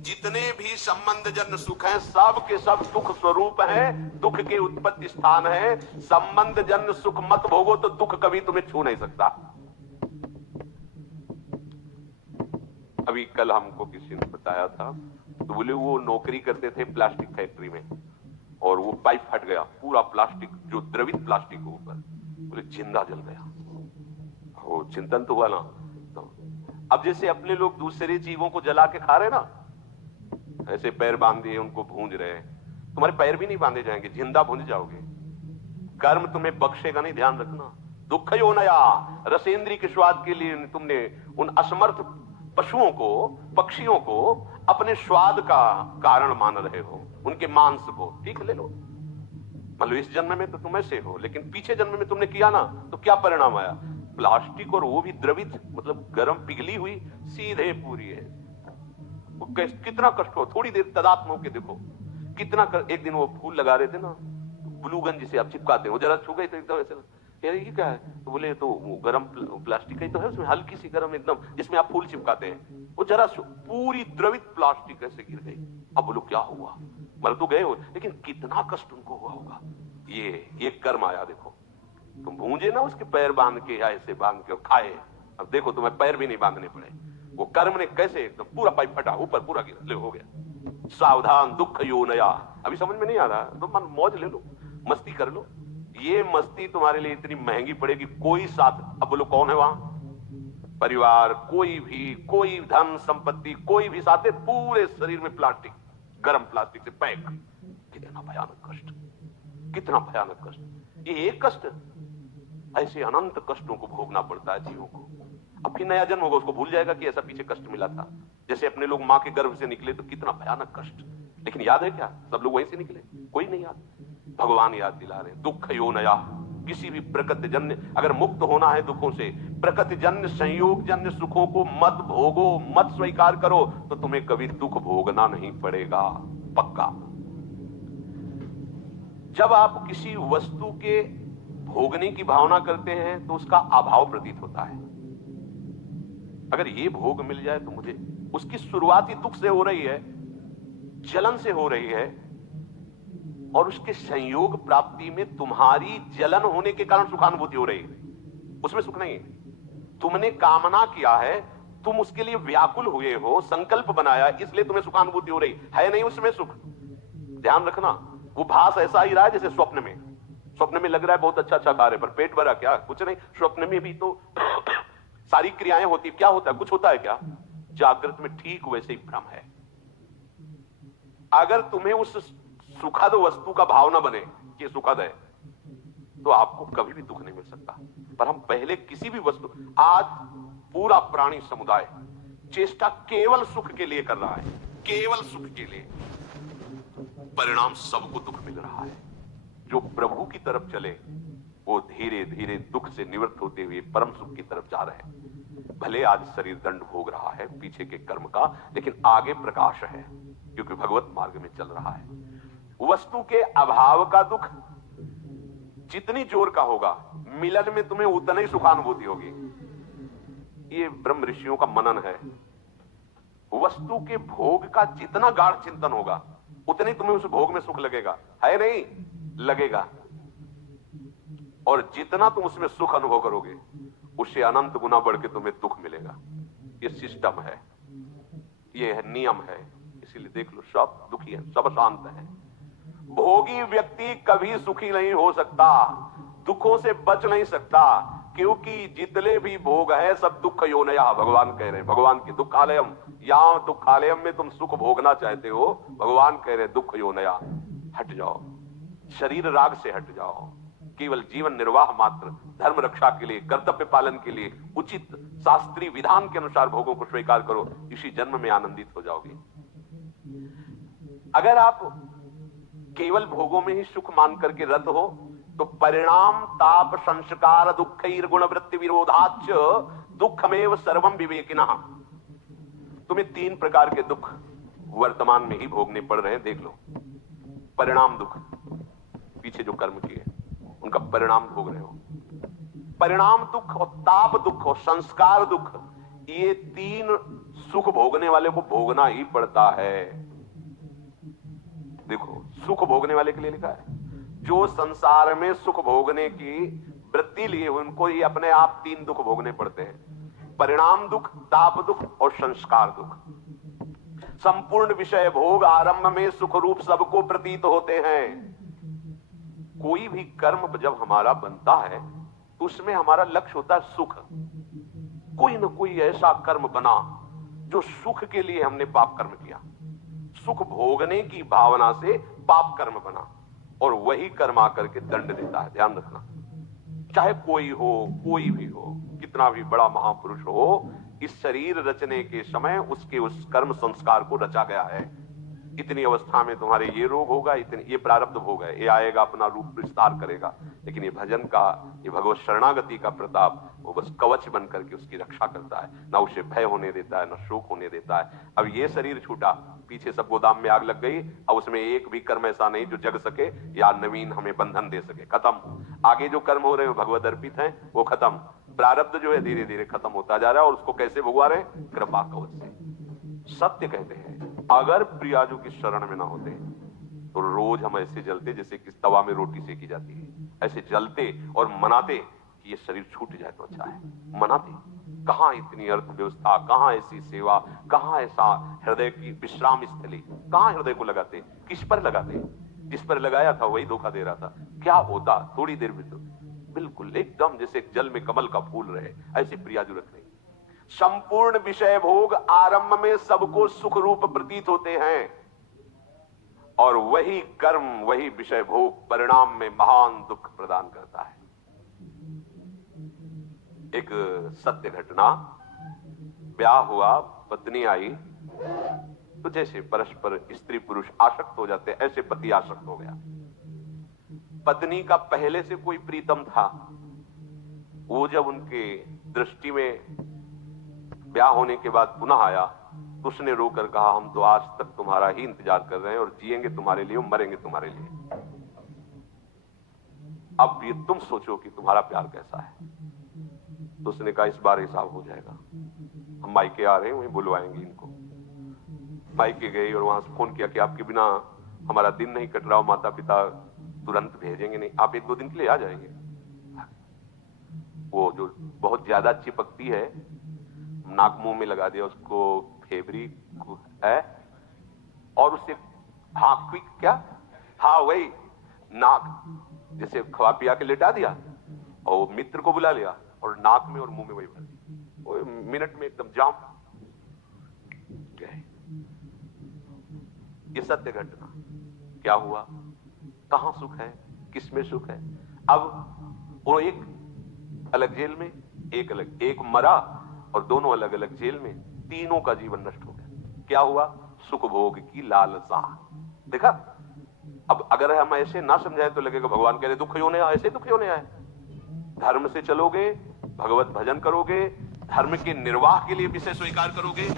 जितने भी संबंध जन्य सुख हैं सब के सब दुख स्वरूप हैं, दुख के उत्पत्ति स्थान है। संबंध जन्य सुख मत भोगो तो दुख कभी तुम्हें छू नहीं सकता। अभी कल हमको किसी ने बताया था, तो बोले वो नौकरी करते थे प्लास्टिक फैक्ट्री में और वो पाइप फट गया, पूरा प्लास्टिक जो द्रवित प्लास्टिक के ऊपर, बोले जिंदा जल गया। वो चिंतन तो हुआ ना। तो अब जैसे अपने लोग दूसरे जीवों को जला के खा रहे ना, ऐसे पैर बांध दिए उनको भूंज रहे, तुम्हारे पैर भी नहीं बांधे जाएंगे, जिंदा भूंज जाओगे। कर्म तुम्हें बख्शेगा नहीं, ध्यान रखना। दुख यो नया रसेंद्री के स्वाद के लिए तुमने उन असमर्थ पशुओं को, पक्षियों को अपने स्वाद का कारण मान रहे हो, उनके मांस को। ठीक ले लो, मान लो इस जन्म में तो तुम ऐसे हो, लेकिन पीछे जन्म में तुमने किया ना, तो क्या परिणाम आया? प्लास्टिक, और वो भी द्रवित, मतलब गर्म पिघली हुई, सीधे पूरी है। कितना कष्ट हो, थोड़ी देर तदात्म होके देखो कितना एक दिन वो फूल लगा रहे थे ना, ग्लूगन जिसे आप चिपकाते हो, जरा छू गए तो एकदम ऐसे, कह रहे ये क्या है? तो बोले तो वो गर्म प्लास्टिक ही तो है, उसमें हल्की सी गर्म एकदम, जिसमें आप फूल चिपकाते हैं, वो जरा पूरी द्रवित प्लास्टिक ऐसे गिर गई। अब बोलो क्या हुआ? मर तो गए हो, लेकिन कितना कष्ट उनको हुआ होगा। ये कर्म आया। देखो तुम भूंजे ना उसके पैर बांध के या ऐसे बांध के और खाए, अब देखो तुम्हें पैर भी नहीं बांधने पड़े। वो कर्म ने कैसे एकदम पूरा पाइप फटा, ऊपर पूरा गिरा, ले हो गया। सावधान दुख यो नया। अभी समझ में नहीं आ रहा तो मन मौज ले लो, मस्ती कर लो। ये मस्ती तुम्हारे लिए इतनी महंगी पड़ेगी। कोई साथ, अब बोलो कौन है वहां? परिवार, कोई भी, कोई धन संपत्ति, कोई भी साथ है, पूरे शरीर में प्लास्टिक, गर्म प्लास्टिक से पैक। कितना भयानक कष्ट, कितना भयानक कष्ट। ये एक कष्ट, ऐसे अनंत कष्टों को भोगना पड़ता है जीवों को। अब फिर नया जन्म होगा, उसको भूल जाएगा कि ऐसा पीछे कष्ट मिला था। जैसे अपने लोग मां के गर्भ से निकले तो कितना भयानक कष्ट, लेकिन याद है क्या? सब लोग वहीं से निकले, कोई नहीं याद। भगवान याद दिला रहे, दुख यो नया। किसी भी प्रकृति जन्य, अगर मुक्त होना है दुखों से, प्रकृति जन्य संयोग जन्य सुखों को मत भोगो, मत स्वीकार करो, तो तुम्हें कभी दुख भोगना नहीं पड़ेगा, पक्का। जब आप किसी वस्तु के भोगने की भावना करते हैं तो उसका अभाव प्रतीत होता है। अगर ये भोग मिल जाए तो मुझे, उसकी शुरुआती दुख से हो रही है, जलन से हो रही है, और उसके संयोग प्राप्ति में तुम्हारी जलन होने के कारण सुखानुभूति हो रही है, उसमें सुख नहीं है। तुमने कामना किया है, तुम उसके लिए व्याकुल हुए हो, संकल्प बनाया, इसलिए तुम्हें सुखानुभूति हो रही है नहीं उसमें सुख। ध्यान रखना, वो भास ऐसा ही रहा है जैसे स्वप्न में। स्वप्न में लग रहा है बहुत अच्छा अच्छा कार्य, पर पेट भरा क्या? कुछ नहीं। स्वप्न में भी तो सारी क्रियाएं होती, क्या होता है? कुछ होता है क्या? जागृत में ठीक वैसे ही भ्रम है। अगर तुम्हें उस सुखद वस्तु का भाव न बने कि सुखद है, तो आपको कभी भी दुख नहीं मिल सकता। पर हम पहले किसी भी वस्तु, आज पूरा प्राणी समुदाय चेष्टा केवल सुख के लिए कर रहा है, केवल सुख के लिए, परिणाम सबको दुख मिल रहा है। जो प्रभु की तरफ चले वो धीरे धीरे दुख से निवृत्त होते हुए परम सुख की तरफ जा रहे हैं। भले आज शरीर दंड भोग रहा है पीछे के कर्म का, लेकिन आगे प्रकाश है, क्योंकि भगवत मार्ग में चल रहा है। वस्तु के अभाव का दुख जितनी जोर का होगा, मिलन में तुम्हें उतनी ही सुखानुभूति होगी। ये ब्रह्म ऋषियों का मनन है। वस्तु के भोग का जितना गाढ़ चिंतन होगा, उतने तुम्हें उस भोग में सुख लगेगा, है नहीं? लगेगा। और जितना तुम उसमें सुख अनुभव करोगे, उससे अनंत गुना बढ़ के तुम्हें दुख मिलेगा। ये सिस्टम है, ये है नियम है। इसीलिए देख लो, सब दुखी है, सब शांत है। भोगी व्यक्ति कभी सुखी नहीं हो सकता, दुखों से बच नहीं सकता, क्योंकि जितने भी भोग है सब दुख योनया। भगवान कह रहे हैं, भगवान की दुखालयम, यहां दुखालयम में तुम सुख भोगना चाहते हो, भगवान कह रहे हैं दुख योनया। हट जाओ, शरीर राग से हट जाओ, केवल जीवन निर्वाह मात्र, धर्म रक्षा के लिए, कर्तव्य पालन के लिए उचित शास्त्रीय विधान के अनुसार भोगों को स्वीकार करो। इसी जन्म में आनंदित हो जाओगे। अगर आप केवल भोगों में ही सुख मान करके रत हो, तो परिणाम ताप संस्कार दुखैर गुण वृत्ति विरोधाच दुखमेव सर्वम विवेकिनः। तुम्हें 3 प्रकार के दुख वर्तमान में ही भोगने पड़ रहे हैं, देख लो। परिणाम दुख, पीछे जो कर्म किए उनका परिणाम भोग रहे हो। परिणाम दुख और ताप दुख और संस्कार दुख, ये 3 सुख भोगने वाले को भोगना ही पड़ता है। देखो, सुख भोगने वाले के लिए लिखा है, जो संसार में सुख भोगने की वृत्ति लिए उनको ही अपने आप 3 दुख भोगने पड़ते हैं, परिणाम दुख, ताप दुख और संस्कार दुख। संपूर्ण विषय भोग आरंभ में सुख रूप सबको प्रतीत होते हैं। कोई भी कर्म जब हमारा बनता है तो उसमें हमारा लक्ष्य होता है सुख। कोई न कोई ऐसा कर्म बना जो सुख के लिए हमने पाप कर्म किया, सुख भोगने की भावना से पाप कर्म बना, और वही कर्म आकर के दंड देता है। ध्यान रखना, चाहे कोई हो, कोई भी हो, कितना भी बड़ा महापुरुष हो, इस शरीर रचने के समय उसके उस कर्म संस्कार को रचा गया है। इतनी अवस्था में तुम्हारे ये रोग होगा, इतने ये प्रारब्ध भोग है, ये आएगा, अपना रूप विस्तार करेगा। लेकिन ये भजन का, ये भगवत शरणागति का प्रताप, वो बस कवच बन करके उसकी रक्षा करता है, ना उसे भय होने देता है, ना शोक होने देता है। अब ये शरीर छूटा, पीछे सब गोदाम में आग लग गई, अब उसमें एक भी कर्म ऐसा नहीं जो जग सके या नवीन हमें बंधन दे सके। खत्म। आगे जो कर्म हो रहे हैं भगवत अर्पित हैं, वो खत्म। प्रारब्ध जो है धीरे धीरे खत्म होता जा रहा है, और उसको कैसे भुगवा रहे? कृपा कवच से। सत्य कहते हैं, अगर प्रियाजू की शरण में ना होते तो रोज हम ऐसे जलते जैसे कि तवा में रोटी सेकी जाती है, ऐसे जलते और मनाते कि ये शरीर छूट जाए तो अच्छा है। मनाते, कहां इतनी अर्थव्यवस्था, कहां ऐसी सेवा, कहां ऐसा हृदय की विश्राम स्थली, कहां हृदय को लगाते, किस पर लगाते? जिस पर लगाया था वही धोखा दे रहा था। क्या होता थोड़ी देर में? तो बिल्कुल एकदम जैसे जल में कमल का फूल रहे, ऐसे प्रियाजू रख रहे। संपूर्ण विषय भोग आरंभ में सबको सुख रूप प्रतीत होते हैं, और वही कर्म, वही विषय भोग परिणाम में महान दुख प्रदान करता है। एक सत्य घटना, ब्याह हुआ, पत्नी आई, तो जैसे परस्पर स्त्री पुरुष आसक्त हो जाते, ऐसे पति आसक्त हो गया। पत्नी का पहले से कोई प्रीतम था, वो जब उनके दृष्टि में ब्याह होने के बाद पुनः आया तो उसने रोकर कहा, हम तो आज तक तुम्हारा ही इंतजार कर रहे हैं, और जिएंगे तुम्हारे लिए, मरेंगे तुम्हारे लिए। अब ये तुम सोचो कि तुम्हारा प्यार कैसा है। तो उसने कहा, इस बार हिसाब हो जाएगा, हम मायके आ रहे हैं, वहीं बुलवाएंगे इनको। मायके गई और वहां से फोन किया कि आपके बिना हमारा दिन नहीं कट रहा, माता पिता तुरंत भेजेंगे नहीं, आप 1-2 दिन के लिए आ जाएंगे। वो जो बहुत ज्यादा चिपकती है, नाक मुंह में लगा दिया उसको, फेबरी है, और उससे हाँ क्विक क्या, हाँ वही नाक जैसे खवा पिया के लेटा दिया, और मित्र को बुला लिया और नाक में और मुंह में वही भर दी, वो मिनट में एकदम जाम। ये सत्य घटना। क्या हुआ? कहां सुख है, किसमें सुख है? अब वो एक अलग जेल में, एक अलग, एक मरा और दोनों अलग अलग जेल में, तीनों का जीवन नष्ट हो गया। क्या हुआ? सुख भोग की लालसा। देखा? अब अगर हम ऐसे ना समझाए तो लगेगा भगवान कह रहे दुख होने आए, ऐसे दुख होने आए। धर्म से चलोगे, भगवत भजन करोगे, धर्म के निर्वाह के लिए विषय स्वीकार करोगे,